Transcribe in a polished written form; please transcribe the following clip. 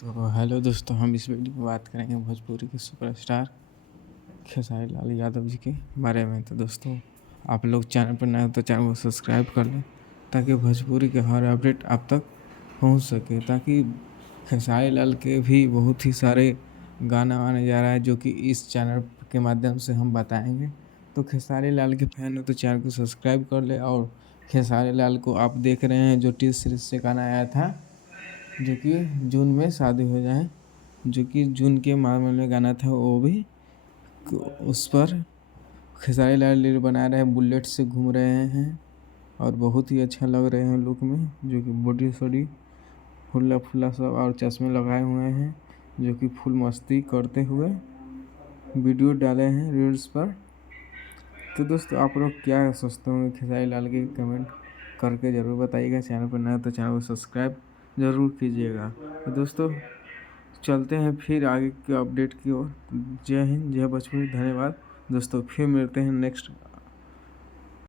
तो हेलो दोस्तों, हम इस वीडियो में बात करेंगे भोजपुरी के सुपरस्टार खेसारी लाल यादव जी के बारे में। तो दोस्तों, आप लोग चैनल पर नए हो तो चैनल को सब्सक्राइब कर लें ताकि भोजपुरी के हर अपडेट आप तक पहुंच सके। ताकि खेसारी लाल के भी बहुत ही सारे गाना आने जा रहा है जो कि इस चैनल के माध्यम से हम बताएंगे। तो खेसारी लाल के फैन हो तो चैनल को सब्सक्राइब कर ले। और खेसारी लाल को आप देख रहे हैं जो टी सीरीज से गाना आया था जो कि जून में शादी हो जाए, जो कि जून के माह में गाना था, वो भी उस पर खेसारी लाल रील बना रहे हैं, बुलेट से घूम रहे हैं और बहुत ही अच्छा लग रहे हैं लुक में। जो कि बॉडी सॉडी फुल्ला फुल्ला सब और चश्मे लगाए हुए हैं, जो कि फुल मस्ती करते हुए वीडियो डाले हैं रील्स पर। तो दोस्तों, आप लोग क्या सोचते होंगे खेसारी लाल के, कमेंट करके ज़रूर बताइएगा। चैनल पर नया तो चैनल को सब्सक्राइब ज़रूर कीजिएगा। तो दोस्तों, चलते हैं फिर आगे के अपडेट की ओर। जय हिंद, जय भोजपुरी, धन्यवाद दोस्तों। फिर मिलते हैं नेक्स्ट